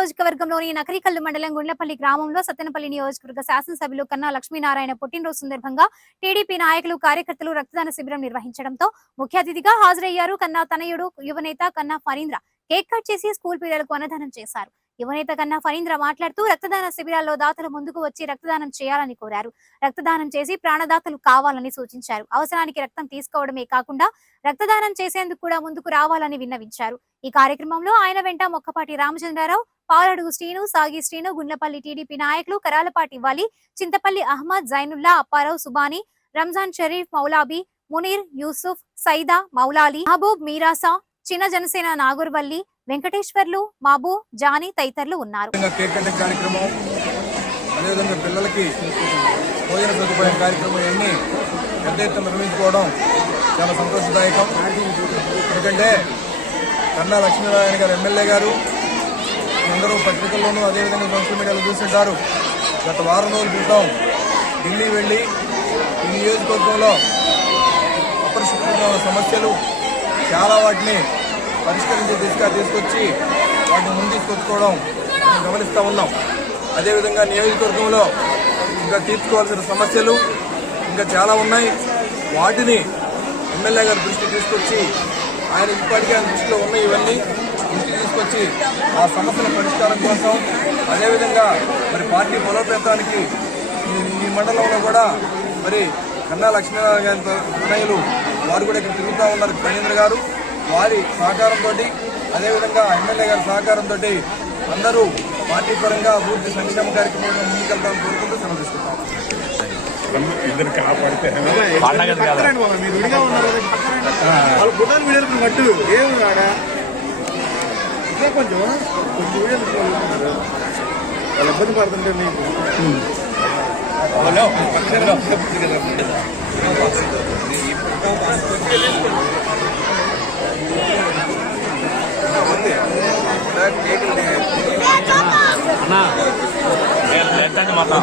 నియోజకవర్గంలోని నకరికల్లు మండలం గుండ్లపల్లి గ్రామంలో సత్తెనపల్లి నియోజకవర్గ శాసనసభ్యులు కన్నా లక్ష్మీనారాయణ పుట్టినరోజు సందర్భంగా టీడీపీ నాయకులు కార్యకర్తలు రక్తదాన శిబిరం నిర్వహించడంతో ముఖ్య అతిథిగా హాజరయ్యారు. కన్నా తనయుడు యువనేత కన్నా ఫరీంద్ర కేక్ కట్ చేసి స్కూల్ పిల్లలకు అన్నదానం చేశారు. యువనేత కన్నా ఫరీంద్ర మాట్లాడుతూ రక్తదాన శిబిరాల్లో దాతలు ముందుకు వచ్చి రక్తదానం చేయాలని కోరారు. రక్తదానం చేసి ప్రాణదాతలు కావాలని సూచించారు. అవసరానికి రక్తం తీసుకోవడమే కాకుండా రక్తదానం చేసేందుకు కూడా ముందుకు రావాలని విన్నవించారు. ఈ కార్యక్రమంలో ఆయన వెంట మొక్కపాటి రామచంద్రరావు, పాలడుగు శ్రీను, సాగి శ్రీను, గుండ్లపల్లి టీడీపీ నాయకులు కరాలపాటి వలి, చింతపల్లి అహ్మద్, జైనుల్లా, అప్పారావు, సుబానీ, రంజాన్ షరీఫ్, మౌలాబీ, మునీర్, యూసుఫ్, సైదా, మౌలాలి, మహబూబ్, మీరాసా, చిన్న జనసేన నాగూర్వల్లి, వెంకటేశ్వర్లు, మాబూ, జానీ తదితరులు ఉన్నారు. కేక్ కటింగ్ కార్యక్రమం, అదేవిధంగా పిల్లలకి భోజన సదుపాయం కార్యక్రమం అన్ని పెద్ద ఎత్తున నిర్వహించుకోవడం చాలా సంతోషదాయకం. ఎందుకంటే కన్నా లక్ష్మీనారాయణ గారు ఎమ్మెల్యే గారు అందరూ పత్రికల్లోనూ అదేవిధంగా సోషల్ మీడియాలో చూస్తుంటారు. గత వారం రోజుల క్రితం ఢిల్లీ వెళ్ళి ఈ నియోజకవర్గంలో అపరిశుభ్రంగా ఉన్న సమస్యలు చాలా వాటిని పరిష్కరించే దిశగా తీసుకొచ్చి వాటిని ముందు తీసుకొచ్చుకోవడం మనం గమనిస్తూ ఉన్నాం. అదేవిధంగా నియోజకవర్గంలో ఇంకా తీర్చుకోవాల్సిన సమస్యలు ఇంకా చాలా ఉన్నాయి. వాటిని ఎమ్మెల్యే గారి దృష్టికి తీసుకొచ్చి ఆయన ఇప్పటికే ఆయన దృష్టిలో ఉన్న ఇవన్నీ దృష్టికి తీసుకొచ్చి ఆ సమస్యల పరిష్కారం కోసం అదేవిధంగా మరి పార్టీ బలోపేతానికి ఈ మండలంలో కూడా మరి కన్నా లక్ష్మీనారాయణ గారి తనయులు వారు కూడా ఇక్కడ తిరుగుతూ ఉన్నారు. ఫణీంద్ర గారు వారి సహకారంతో అదేవిధంగా ఎమ్మెల్యే గారి సహకారంతో అందరూ పార్టీ పరంగా అభివృద్ధి సంక్షేమ కార్యక్రమంలో ముందుకెళ్తామని కోరుకుంటూ సెలవు తీసుకుంటాం. కొంచెం వాళ్ళు ఇబ్బంది పడుతుంటే మీకు మాత్రం